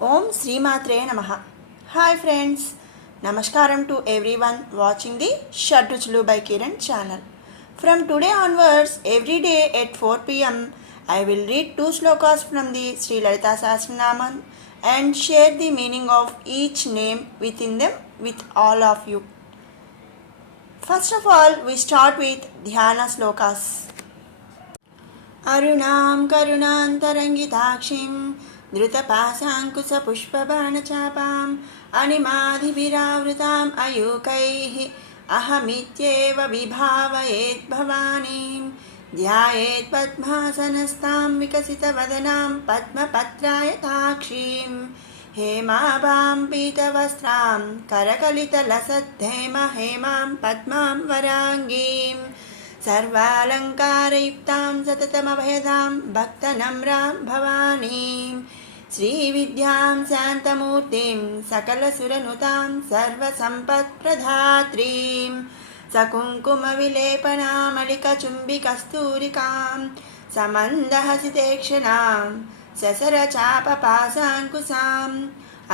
Om Sri Matre Namaha. Hi friends, Namaskaram to everyone watching the Shadruchulu by Kiran channel. From today onwards, every day at 4 pm, I will read 2 slokas from the Lalitha Sahasranamam and share the meaning of each name within them with all of you. First of all, we start with Dhyana Slokas. Arunam Karunantarangidakshim धृतपाशाङ्कुशपुष्पबाणचापाम् अनिमाधिभिरावृताम् अयूकैः अहमित्येव विभावयेत् भवानीं ध्यायेत् पद्मासनस्तां विकसितवदनां पद्मपत्रायताक्षीं हेमाभां पीतवस्त्रां करकलितलसद्धेमहेमां पद्मां वराङ्गीं सर्वालङ्कारयुक्तां सततमभयदां भक्तनम्रां भवानीं श्रीविद्यां शान्तमूर्तिं सकलसुरनुतां सर्वसम्पत्प्रदात्रीं सकुङ्कुमविलेपनामलिकचुम्बिकस्तूरिकां समन्दहसितेक्षणां ससरचापपाशाङ्कुशाम्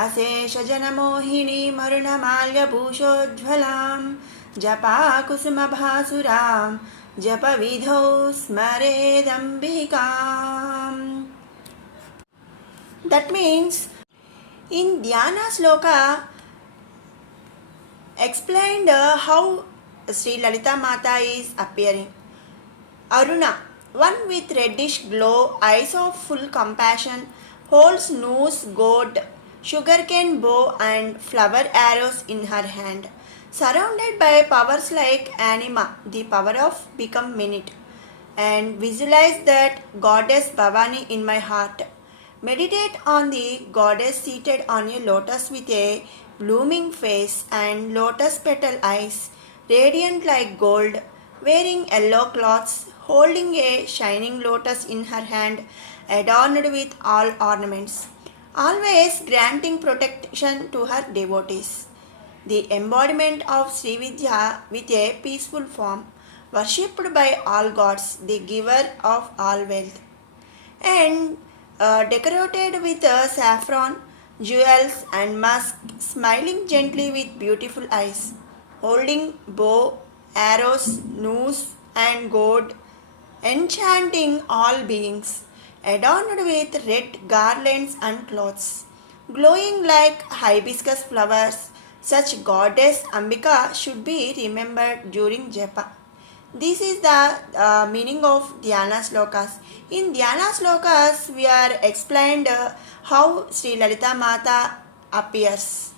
अशेषजनमोहिनीमरुणमाल्यभूषोज्ज्वलां जपाकुसुमभासुरां जपविधौ स्मरेदम्बिकाम्. That means in Dhyana Sloka explained how SriLalithambika is appearing. Aruna, one with reddish glow, eyes of full compassion, holds noose, gourd, sugarcane bow and flower arrows in her hand, surrounded by powers like anima, the power of become minute, and visualize that goddess Bhavani in my heart. Meditate on the goddess seated on a lotus with a blooming face and lotus petal eyes, radiant like gold, wearing yellow cloths, holding a shining lotus in her hand, adorned with all ornaments, always granting protection to her devotees. The embodiment of Sri Vidya with a peaceful form, worshipped by all gods, the giver of all wealth, and decorated with saffron, jewels and musk, smiling gently with beautiful eyes, holding bow, arrows, noose and gourd, enchanting all beings, adorned with red garlands and cloths, glowing like hibiscus flowers. Such goddess Ambika should be remembered during japa. This is the meaning of Dhyana Slokas. In Dhyana Slokas, we are explained how SriLalithambika appears.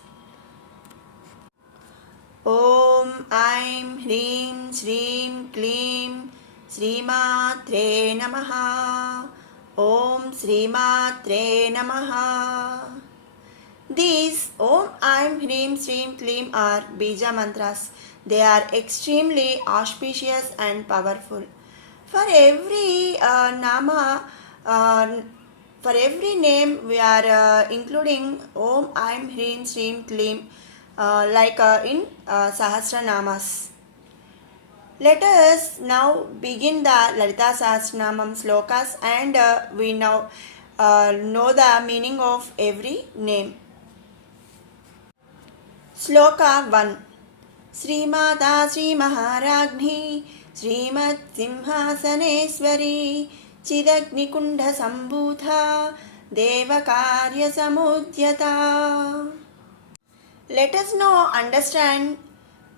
Om Aim Hrim Shrim Klim Srimatre Namaha. Om Srimatre Namaha. These Om Aim Hrim Shrim Klim are bija mantras. They are extremely auspicious and powerful. For every for every name, we are including Om Aim Hrim Shrim Klim like in Sahasranamas. Let us now begin the Lalita Sahasranamam slokas and we now know the meaning of every name. Sloka 1. Srimata Sri Maharagni Srimat Simhasaneswari Chidagni Kunda Sambhutha Devakarya Samudyata. Let us now understand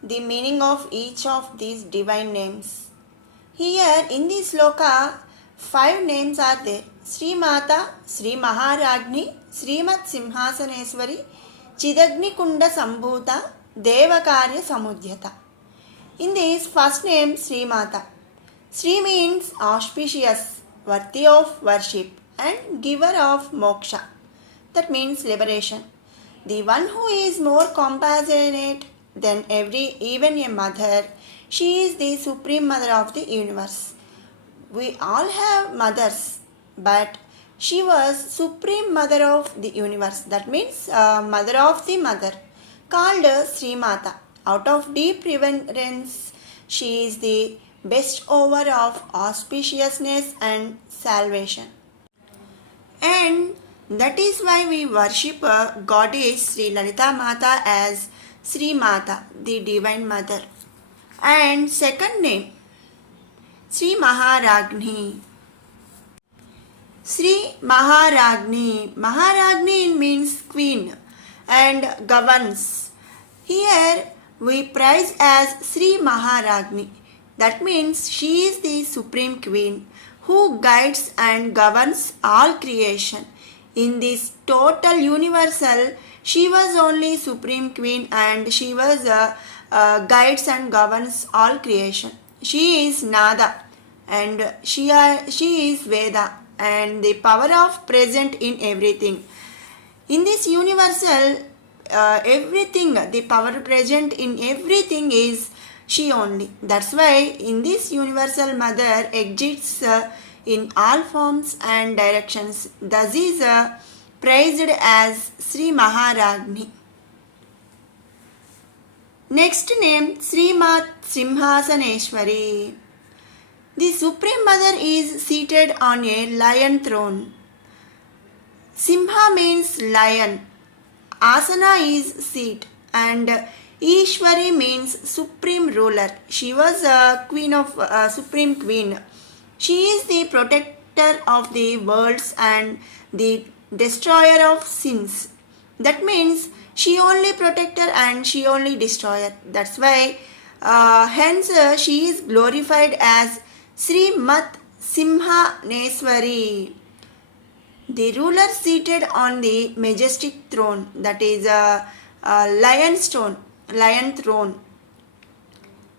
the meaning of each of these divine names. Here in this sloka, 5 names are there. Srimata, Sri Maharagni, Srimat Simhasaneswari, Chidagni Kunda Sambhuta, Devakarya Samudhyata. In this first name, Srimata. Sri means auspicious, worthy of worship and giver of moksha. That means liberation. The one who is more compassionate than even a mother. She is the supreme mother of the universe. We all have mothers, but she was supreme mother of the universe. That means mother of the mother, called Srimata. Out of deep reverence, she is the bestower of auspiciousness and salvation. And That is why we worship goddess SriLalitha Mata as Srimata, the Divine Mother. And second name, Sri Maharagni. Sri Maharagni. Maharagni means queen and governs. Here we praise as Sri Maharagni. That means she is the supreme queen who guides and governs all creation. In this total universal, she was only supreme queen and she was guides and governs all creation. She is Nada and she is Veda and the power of present in everything. In this universal, everything, the power present in everything is she only. That's why in this universal mother exists in all forms and directions. Thus is praised as Sri Maharagni. Next name, Srimat Simhasaneshwari. The Supreme Mother is seated on a lion throne. Simha means lion, Asana is seat, and Ishwari means supreme ruler. She was a queen of supreme queen. She is the protector of the worlds and the destroyer of sins. That means she only protector and she only destroyer. That's why hence she is glorified as Srimat Simhaneswari, the ruler seated on the majestic throne, that is a lion throne.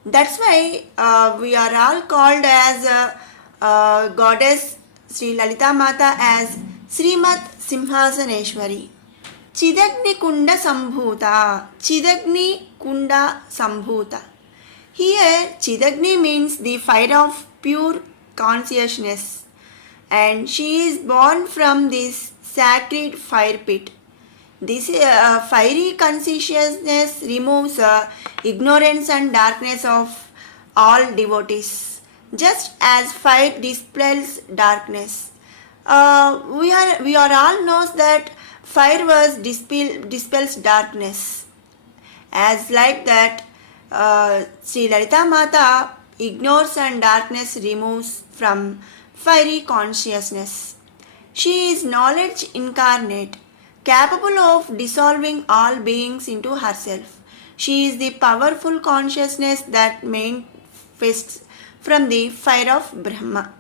That's why we are all called as goddess SriLalitha Mata as Srimat Simhasaneshwari. Chidagni Kunda Sambhuta. Chidagni Kunda Sambhuta. Here Chidagni means the fire of pure consciousness, and she is born from this sacred fire pit. This fiery consciousness removes ignorance and darkness of all devotees, just as fire dispels darkness. We are all knows that fire was dispels darkness. As like that, SriLalitha Mata ignores and darkness removes from fiery consciousness. She is knowledge incarnate, capable of dissolving all beings into herself. She is the powerful consciousness that manifests from the fire of Brahma.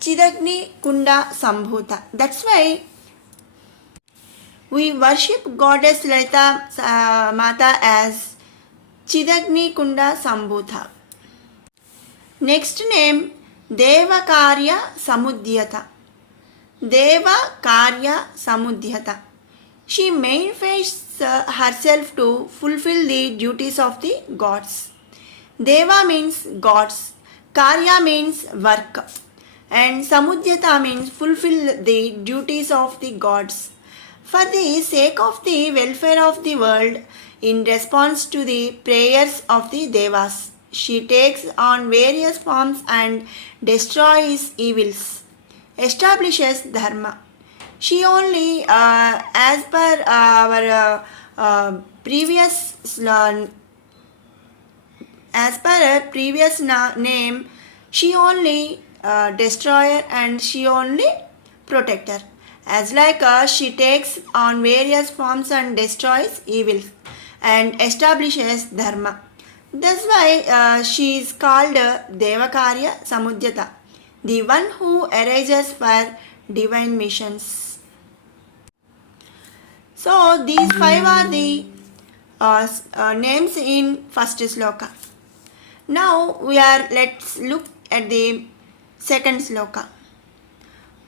Chidagni Kunda Sambhuta. That's why we worship goddess Lalita Mata as Chidagni Kunda Sambhuta. Next name, Deva Karya Samudhyata. Deva Karya Samudhyata. She manifests herself to fulfill the duties of the gods. Deva means gods, Karya means work, and Samudhyata means fulfill the duties of the gods. For the sake of the welfare of the world, in response to the prayers of the Devas, she takes on various forms and destroys evils, establishes dharma. She only, as per our previous name, she only destroyer and she only protector. As like she takes on various forms and destroys evils and establishes dharma. That's why she is called Devakarya Samudhyata, the one who arises for divine missions. So these five are the names in first sloka. Now let's look at the second sloka.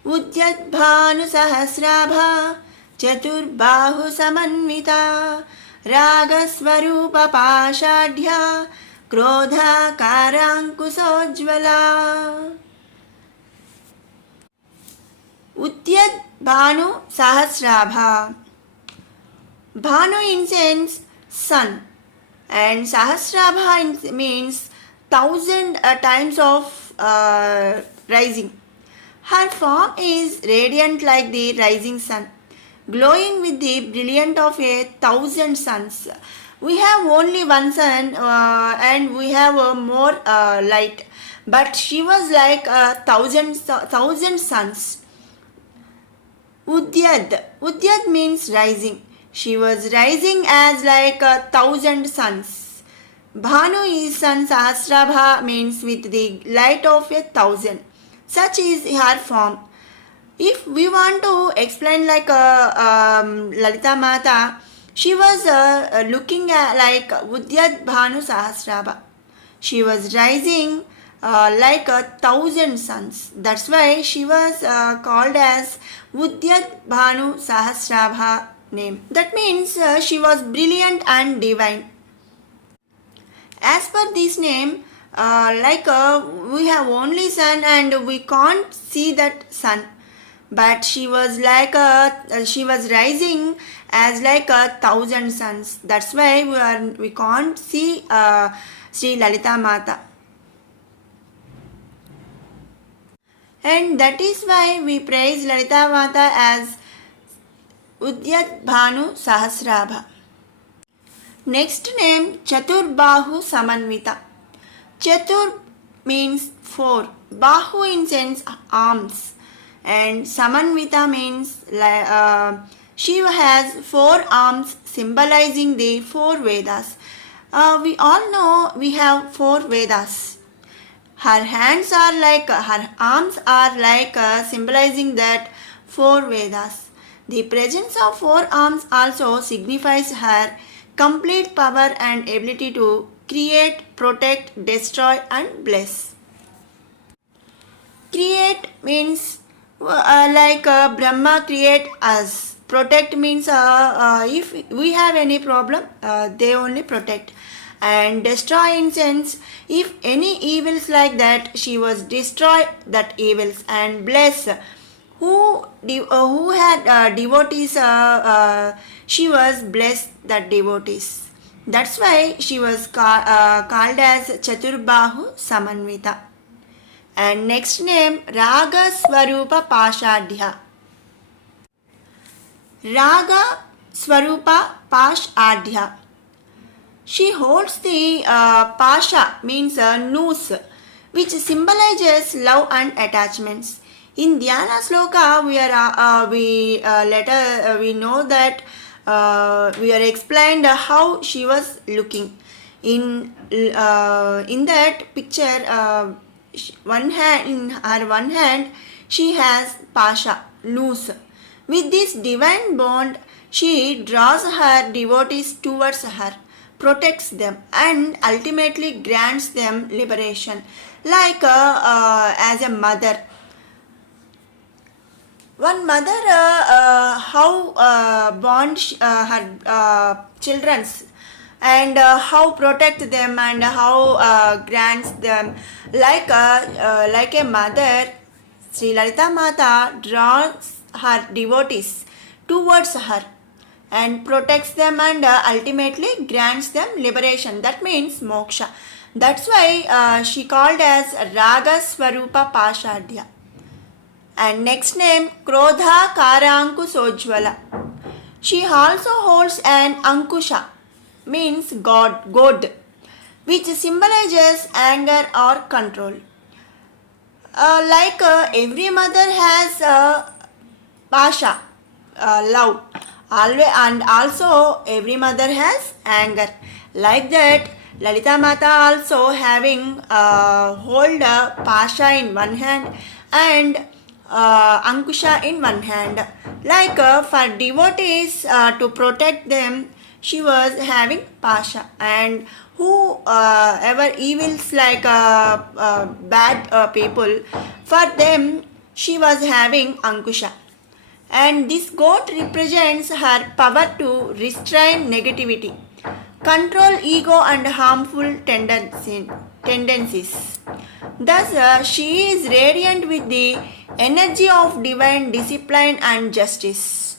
Udyadbhanu sahasrabha chaturbahu samanvita ragasvarupa pashadhya krodha karankusojvala. Udyadbhanu sahasrabha. Bhanu in sense sun, and sahasrabha means 1,000 times of rising. Her form is radiant like the rising sun, glowing with the brilliance of 1,000 suns. We have only one sun and we have more light, but she was like 1,000 suns. Udyad means rising. She was rising as like 1,000 suns. Bhanu is sun. Sahasrabha means with the light of 1,000. Such is her form. If we want to explain like Lalita Mata, she was looking at like Udyad Bhanu Sahasrabha. She was rising like 1,000 suns. That's why she was called as Udyad Bhanu Sahasrabha name. That means she was brilliant and divine. As per this name, we have only sun and we can't see that sun. But she was like she was rising as like 1,000 suns. That's why we can't see Sri Lalita Mata. And that is why we praise Lalita Mata as Udyat Bhanu Sahasrabha. Next name Chaturbahu Samanvita. Chatur means four. Bahu in sense arms. And Samanvita means she has four arms symbolizing the four Vedas. We all know we have four Vedas. Her hands are like, her arms are like symbolizing that four Vedas. The presence of four arms also signifies her complete power and ability to create, protect, destroy and bless. Create means Brahma create us. Protect means if we have any problem, they only protect. And destroy in sense, if any evils like that, she was destroy that evils. And bless, who had devotees, she was blessed that devotees. That's why she was called as Chaturbahu Samanvita. And next name Raga Swarupa Pashadhya. Raga Swarupa Pashadhya. She holds the pasha means noose, which symbolizes love and attachments. In Dhyana Sloka, we know that we are explained how she was looking. In that picture, in her one hand, she has pasha, noose. With this divine bond, she draws her devotees towards her, protects them and ultimately grants them liberation, like as a mother. One mother how bond her children and how protect them and how grants them, like a mother. Sri Lalita Mata draws her devotees towards her and protects them and ultimately grants them liberation. That means moksha. That's why she called as Raga Swarupa Pashadhya. And next name Krodha Karanku Sojwala. She also holds an Ankusha, means god, which symbolizes anger or control. Every mother has pasha, love, and also every mother has anger. Like that, Lalita Mata also having hold pasha in one hand and Ankusha in one hand. Like for devotees to protect them, she was having pasha, and whoever evils like bad people, for them she was having Ankusha. And this goat represents her power to restrain negativity, control ego and harmful tendencies. Thus, she is radiant with the energy of divine discipline and justice.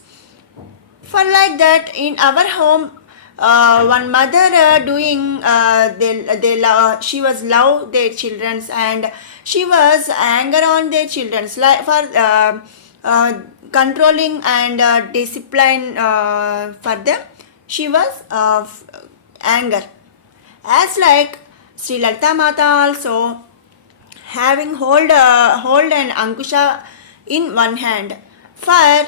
For like that, in our home, one mother doing she was love their children, and she was anger on their children, like for controlling and discipline for them. She was anger, as like SriLalithambika Mata also having hold an ankusha in one hand for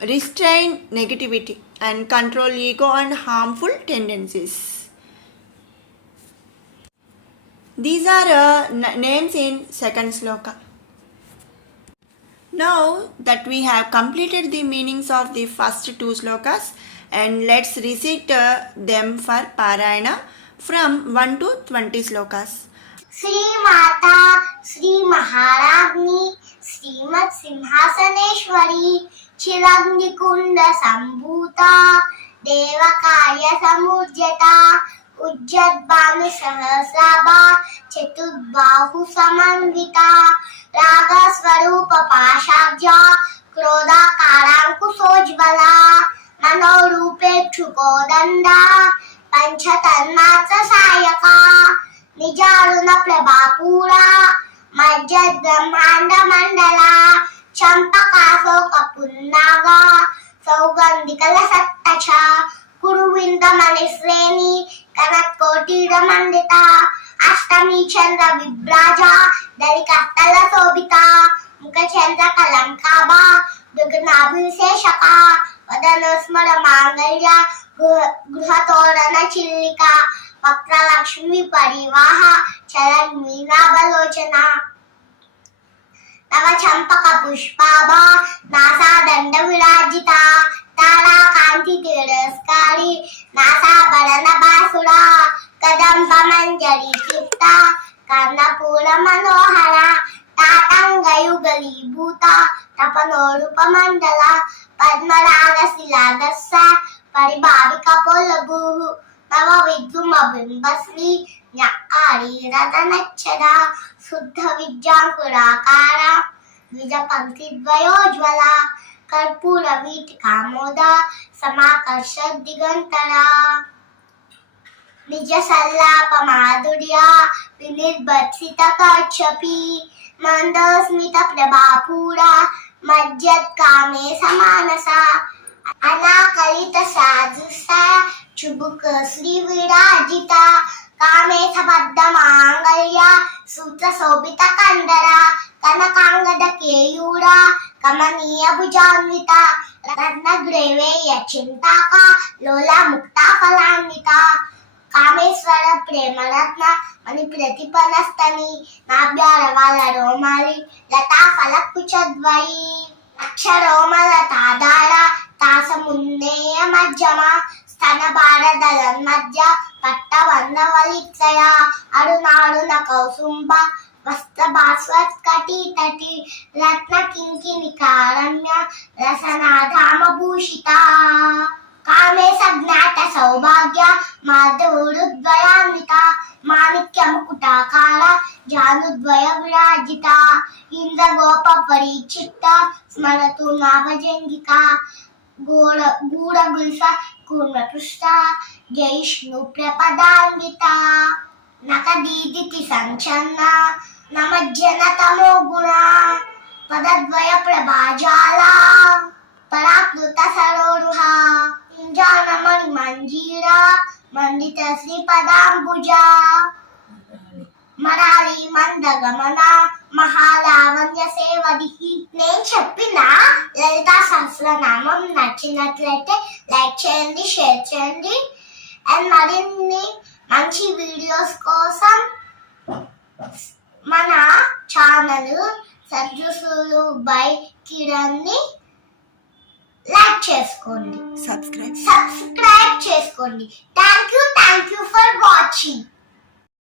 restrain negativity and control ego and harmful tendencies. These are names in second sloka. Now that we have completed the meanings of the first two slokas, and let's recite them for Parayana from 1 to 20 slokas. Srimata, Sri Maharagni, Srimat Simhasaneshwari, Chilagni Kunda Sambhuta, Devakarya Samurjata, Ujjat Bhanu Sahasraba, Chetudbahu Samanvita, Raga Swarupa Pashabja, Krodha Karanku Sojvala, Manorupe Chukodanda, Panchatanmatra Sayaka, Nijaruna Prabhapura, Majjad Brahmanda Mandala, Champakaso Kapunnaga, Saugandikala Sattacha, Kuruvinda Manisreni, Kanatkoti Ramandita, Ashtami Chandra Vibraja, Darikastala Sobita, Mukachandra Kalankaba, Dugnabhiseshaka, Vadanasmara Mangalya, Gruhatorana Chillika, Vakra Lakshmi Parivaha, Chalanmina Balochana, Nava Champaka Pushpaba, Nasa Danda Virajita, Tara Kanti Tiraskari, Nasa Barana Basura, Kadamba Manjari Chitta, Kandapura Manohara, Tatangayugali Bhuta, Tapanorupa Mandala, Padmaraga Siladasa, Paribhavika Polabuhu, Nava Viduma Bimbasli, Nyakari Radanachada, Suddha Vidyankurakara, Vijapanti Dvayojvala, Karpura Vitikamoda, Samakarshad Digantara, Nija Sallapa Madhurya, Vinirbatsita Karchapi, Mandasmita Prabhapura, Majjat Kame Samanasa, Anakalita Sadhusa, Chubuka Sri Virajita, Kame Sabadda Mangalya, Sutra Sobita Kandara, Kanakangada Keyura, Kamaniya Bhujanvita, Ratna Greve Yachintaka, Lola Mukta Falanvita, Kameswara Premaratna, Mani Pratipanastani, Nabya Ravala Romali, Lata Falakpuchadvari, Aksharoma Lata Dara, Tasa Munneya Majjama, Stana Bharadalan Madhya, Patta Vandavalitaya, Arunaruna Kausumba, Vasta Baswat Kati Tati, Ratna Kinki Nikaranya, Rasanadhama Bhushita, Kame Sagnata Saubhagya, Madhurudvayamita, Manikya Mukutakara, Janudvaya Virajita, Indra Gopa Parichitta, Smaratu Navajengika, Gura Gulsa Kurma Pushta, Jaishnu Prapadanvita, Nakadiditi Sanchanna, Namajjana Tamoguna, Padadvaya Prabhajala, Parakduta Saroruha, Injana Mani Manjira, Mandita Sri Padambuja, Marali Mandagamana, Mahalavanya Sevadihi. నేను చెప్పిన లలితా సహస్రనామం నచ్చినట్లయితే like చేయండి, share చేయండి. And మరిన్ని మంచి videos కోసం మన channel సద్గుసులు by కిరణ్ని like చేసుకోండి, సబ్స్క్రైబ్ చేసుకోండి. Thank you for watching.